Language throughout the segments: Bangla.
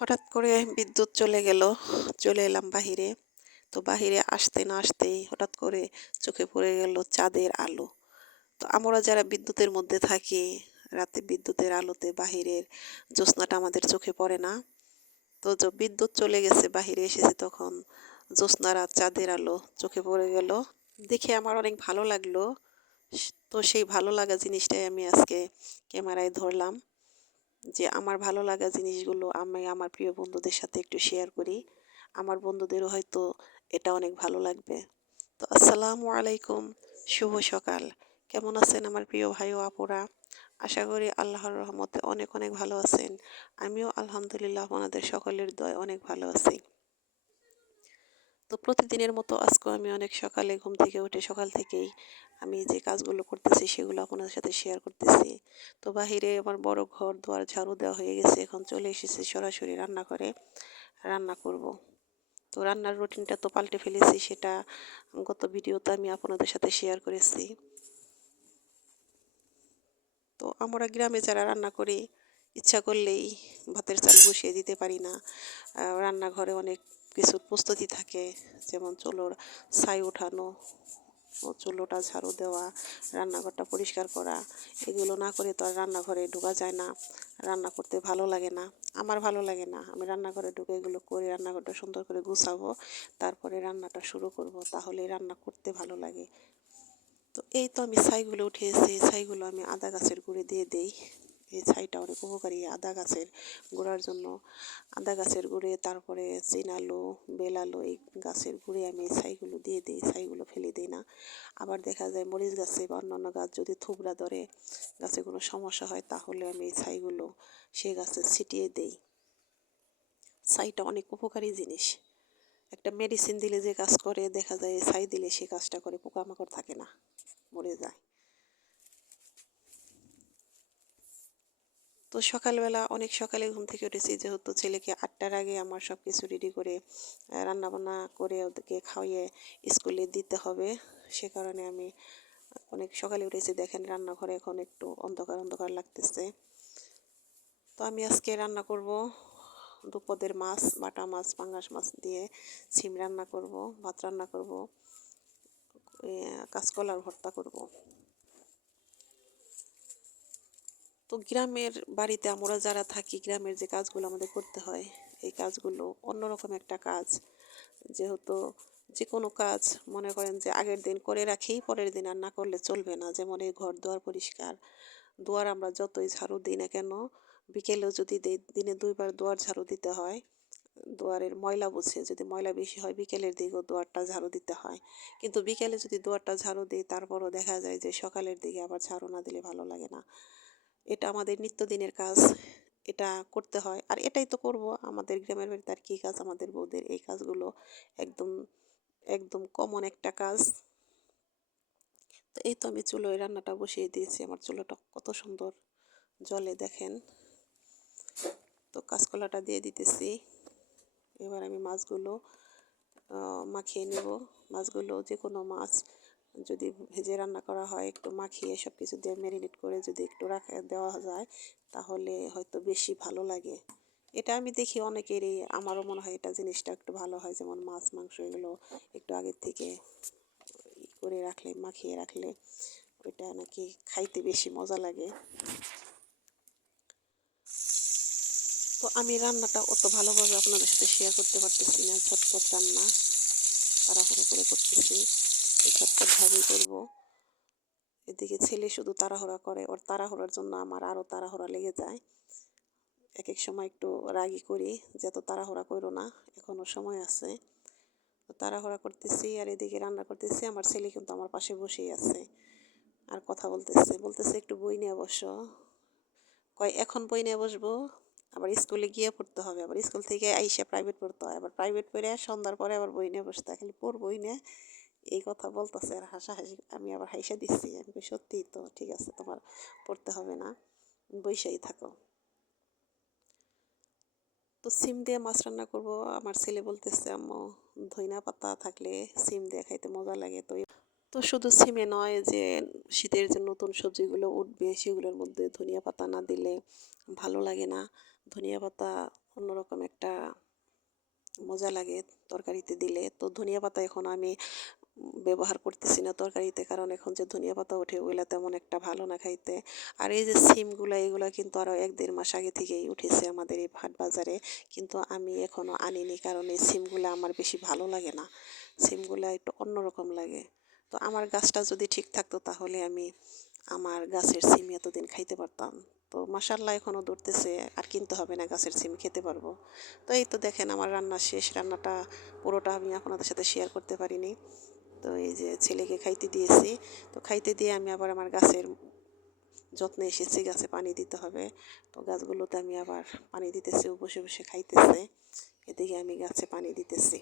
হঠাৎ করে বিদ্যুৎ চলে গেল, চলে এলাম বাহিরে। তো বাহিরে আসতে না আসতেই হঠাৎ করে চোখে পড়ে গেল চাঁদের আলো। তো আমরা যারা বিদ্যুতের মধ্যে থাকি, রাতে বিদ্যুতের আলোতে বাহিরের জ্যোৎস্নাটা আমাদের চোখে পড়ে না। তো বিদ্যুৎ চলে গেছে, বাহিরে এসেছে তখন জ্যোৎস্না রাত চাঁদের আলো চোখে পড়ে গেল। দেখে আমার অনেক ভালো লাগল। তো সেই ভালো লাগা জিনিসটাই আমি আজকে ক্যামেরায় ধরলাম। যে আমার ভালো লাগা জিনিসগুলো আমি আমার প্রিয় বন্ধুদের সাথে একটু শেয়ার করি। আমার বন্ধুদেরও হয়তো এটা অনেক ভালো লাগবে। তো আসসালামু আলাইকুম, শুভ সকাল। কেমন আছেন আমার প্রিয় ভাই ও আপুরা? আশা করি আল্লাহর রহমতে অনেক অনেক ভালো আছেন। আমিও আলহামদুলিল্লাহ আপনাদের সকলের দয় অনেক ভালো আছি। তো প্রতিদিনের মতো আজকেও আমি অনেক সকালে ঘুম থেকে উঠে সকাল থেকেই আমি যে কাজগুলো করতেছি সেগুলো আপনাদের সাথে শেয়ার করতেছি। তো বাহিরে আমার বড় ঘর, দুয়ার, ঝাড়ু দেওয়া হয়ে গেছে। এখন চলে এসেছি সরাসরি রান্না করে রান্না করব। তো রান্নার রুটিনটা তো পাল্টে ফেলেছি, সেটা গত ভিডিওতে আমি আপনাদের সাথে শেয়ার করেছি। তো আমরা গ্রামে যারা রান্না করি, ইচ্ছা করলেই ভাতের চাল বসিয়ে দিতে পারি না। রান্নাঘরে অনেক কিছুর প্রস্তুতি থাকে, যেমন চুলোর ছাই ওঠানো, চুলোটা ঝাড়ু দেওয়া, রান্নাঘরটা পরিষ্কার করা, এগুলো না করে তো আর রান্নাঘরে ঢোকা যায় না। রান্না করতে ভালো লাগে না, আমার ভালো লাগে না। আমি রান্নাঘরে ঢুকে এগুলো করে রান্নাঘরটা সুন্দর করে গুছাবো, তারপরে রান্নাটা শুরু করব তাহলে রান্না করতে ভালো লাগে। তো এই তো আমি ছাইগুলো উঠিয়েছি ছাইগুলো আমি আদা গাছের গুঁড়ে দিয়ে দেই। এই ছাইটা অনেক উপকারী আদা গাছের গোড়ার জন্য। আদা গাছের গুঁড়ে, তারপরে চিনালু বেলালু এই গাছের গুঁড়ে আমি এই ছাইগুলো দিয়ে দিই, ছাইগুলো ফেলে দিই না। আবার দেখা যায় মরিচ গাছে বা অন্যান্য গাছ যদি থুবড়া ধরে গাছে কোনো সমস্যা হয়, তাহলে আমি এই ছাইগুলো সেই গাছে ছিটিয়ে দেই। ছাইটা অনেক উপকারী জিনিস। একটা মেডিসিন দিলে যে কাজ করে, দেখা যায় ছাই দিলে সে কাজটা করে, পোকামাকড় থাকে না, মরে যায়। তো সকালবেলা অনেক সকালে ঘুম থেকে উঠেছি, যেহেতু ছেলেকে আটটার আগে আমার সব কিছু রেডি করে রান্নাবান্না করে ওদেরকে খাওয়িয়ে স্কুলে দিতে হবে। সে কারণে আমি অনেক সকালে উঠেছি। দেখেন রান্নাঘরে এখন একটু অন্ধকার অন্ধকার লাগতেছে। তো আমি আজকে রান্না করব দুপদের মাছ, বাটা মাছ, পাঙ্গাস মাছ দিয়ে সিম রান্না করব, ভাত রান্না করব কাঁচকলার ভর্তা করব। তো গ্রামের বাড়িতে আমরা যারা থাকি, গ্রামের যে কাজগুলো আমাদের করতে হয়, এই কাজগুলো অন্যরকম একটা কাজ। যেহেতু যে কোনো কাজ মনে করেন যে আগের দিন করে রাখি পরের দিন আর না করলে চলবে না। যেমন এই ঘর দুয়ার পরিষ্কার, দুয়ার আমরা যতই ঝাড়ু দিই না কেন, বিকেলেও যদি দিনে দুইবার দুয়ার ঝাড়ু দিতে হয়, দুয়ারের ময়লা বুঝে, যদি ময়লা বেশি হয় বিকেলের দিকেও দুয়ারটা ঝাড়ু দিতে হয়। কিন্তু বিকেলে যদি দুয়ারটা ঝাড়ু দিই, তারপরও দেখা যায় যে সকালের দিকে আবার ঝাড়ু না দিলে ভালো লাগে না। এটা আমাদের নিত্যদিনের কাজ, এটা করতে হয়। আর এটাই তো করব, আমাদের গ্রামের বাড়িতে আর কী কাজ? আমাদের বউদের এই কাজগুলো একদম একদম কমন একটা কাজ। তো এই তো আমি চুলোয় রান্নাটা বসিয়ে দিয়েছি। আমার চুলোটা কত সুন্দর জলে দেখেন। তো কাঁচকলাটা দিয়ে দিতেছি। এবার আমি মাছগুলো মাখিয়ে নেব। মাছগুলো যে কোনো মাছ যদি ভেজে রান্না করা হয়, একটু মাখিয়ে সব কিছু দিয়ে ম্যারিনেট করে যদি একটু রাখা দেওয়া যায়, তাহলে হয়তো বেশি ভালো লাগে। এটা আমি দেখি অনেকেরই, আমারও মনে হয় এটা জিনিসটা একটু ভালো হয়, যেমন মাছ, মাংস এগুলো একটু আগের থেকে করে রাখলে, মাখিয়ে রাখলে ওইটা নাকি খাইতে বেশি মজা লাগে। তো আমি রান্নাটা অত ভালোভাবে আপনাদের সাথে শেয়ার করতে পারতেছি না, ঝটপট রান্না, তাড়াহুড়ো করে করতেছি। এই ঝটপটভাবেই করব। এদিকে ছেলে শুধু তাড়াহুড়া করে, ওর তাড়াহুড়ার জন্য আমার আরও তাড়াহুড়া লেগে যায়। এক এক সময় একটু রাগি করি যে এত তাড়াহুড়া করো না এখনও সময় আছে। তাড়াহুড়া করতেছি আর এদিকে রান্না করতেছি, আমার ছেলে কিন্তু আমার পাশে বসেই আছে। আর কথা বলতেছে বলতেছে একটু বই নিয়ে বসো। কয়, এখন বই নিয়ে বসবো? আবার স্কুলে গিয়ে পড়তে হবে, আবার স্কুল থেকে আইসে প্রাইভেট পড়তে হয়, আবার প্রাইভেট পড়ে সন্ধ্যার পরে আবার বই নিয়ে বসতে হয়, খালি পড়বই না। এই কথা বলতেছে আর হাসাহাসি, আমি আবার হাইসা দিচ্ছি, আমি সত্যিই তো, ঠিক আছে, তোমার পড়তে হবে না বৈশাই থাকো। তো সিম দিয়ে মাছ রান্না করব, আমার ছেলে বলতেছে, আম্মু, ধইনা পাতা থাকলে সিম দিয়ে খাইতে মজা লাগে। তো তো শুধু সিমে নয় যে, শীতের যে নতুন সবজিগুলো উঠবে, সেগুলোর মধ্যে ধনিয়া পাতা না দিলে ভালো লাগে না। ধনিয়া পাতা অন্যরকম একটা মজা লাগে তরকারিতে দিলে। তো ধনিয়া পাতা এখন আমি ব্যবহার করতেছি না তরকারিতে, কারণ এখন যে ধনিয়া পাতা ওঠে, ওগুলা তেমন একটা ভালো না খাইতে। আর এই যে সিমগুলা, এগুলা কিন্তু আরও এক দেড় মাস আগে থেকেই উঠেছে আমাদের এই হাট বাজারে। কিন্তু আমি এখনও আনিনি, কারণ এই সিমগুলা আমার বেশি ভালো লাগে না। সিমগুলা একটু অন্যরকম লাগে। তো আমার গাছটা যদি ঠিক থাকতো, তাহলে আমি আমার গাছের সিম এতদিন খাইতে পারতাম। তো মাসাল্লাহ এখনও ধরতেছে, আর কিনতে হবে না গাছের সিম, খেতে পারব। তো এই তো দেখেন আমার রান্না শেষ, রান্নাটা পুরোটা আমি আপনাদের সাথে শেয়ার করতে পারিনি। তো এই যে ছেলেকে খাইতে দিয়েছি, তো খাইতে দিয়ে আমি আবার আমার গাছের যত্নে এসেছি, গাছে পানি দিতে হবে। তো গাছগুলোতে আমি আবার পানি দিতেছি বসে বসে খাইতেছে। এদিকে আমি গাছে পানি দিতেছি।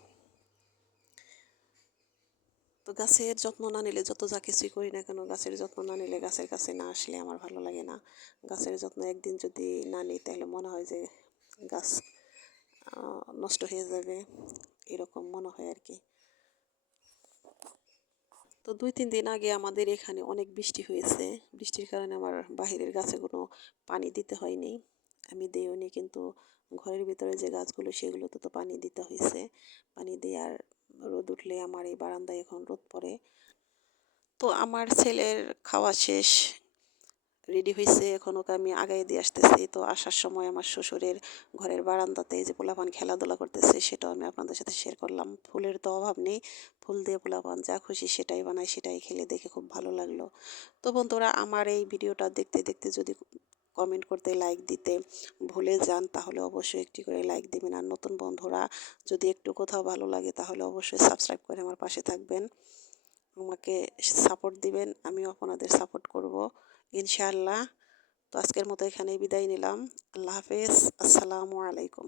তো গাছের যত্ন না নিলে, যত যা কিছুই করি না কেন, গাছের যত্ন না নিলে গাছের কাছে না আসলে আমার ভালো লাগে না। গাছের যত্ন একদিন যদি না নিই, তাহলে মনে হয় যে গাছ নষ্ট হয়ে যাবে, এরকম মনে হয় আর কি। তো দুই, তিন দিন আগে আমাদের এখানে অনেক বৃষ্টি হয়েছে। বৃষ্টির কারণে আমার বাহিরের গাছে কোনো পানি দিতে হয়নি। আমি দিইনি কিন্তু ঘরের ভিতরে যে গাছগুলো, সেগুলোতে তো পানি দিতে হয়েছে। পানি দিয়ে আর রোদ উঠলে আমার এই বারান্দায় এখন রোদ পড়ে। তো আমার ছেলের খাওয়া শেষ। রেডি হয়েছে এখন ওকে আমি আগাই দিয়ে আসতেছি। তো আসার সময় আমার শ্বশুরের ঘরের বারান্দাতে যে পোলাপান খেলাধুলা করতেছে, সেটাও আমি আপনাদের সাথে শেয়ার করলাম। ফুলের তো অভাব নেই, ফুল দিয়ে পোলাপান যা খুশি সেটাই বানাই, সেটাই খেলে দেখে খুব ভালো লাগল। তো বন্ধুরা, আমার এই ভিডিওটা দেখতে দেখতে যদি কমেন্ট করতে লাইক দিতে ভুলে যান, তাহলে অবশ্যই একটি করে লাইক দিবেন। আর নতুন বন্ধুরা, যদি একটু কোথাও ভালো লাগে, তাহলে অবশ্যই সাবস্ক্রাইব করে আমার পাশে থাকবেন। আমাকে সাপোর্ট দিবেন, আমিও আপনাদের সাপোর্ট করব। ইনশাআল্লাহ। তো আজকের মতো এখানেই বিদায় নিলাম। আল্লাহ হাফেজ। আসসালামু আলাইকুম।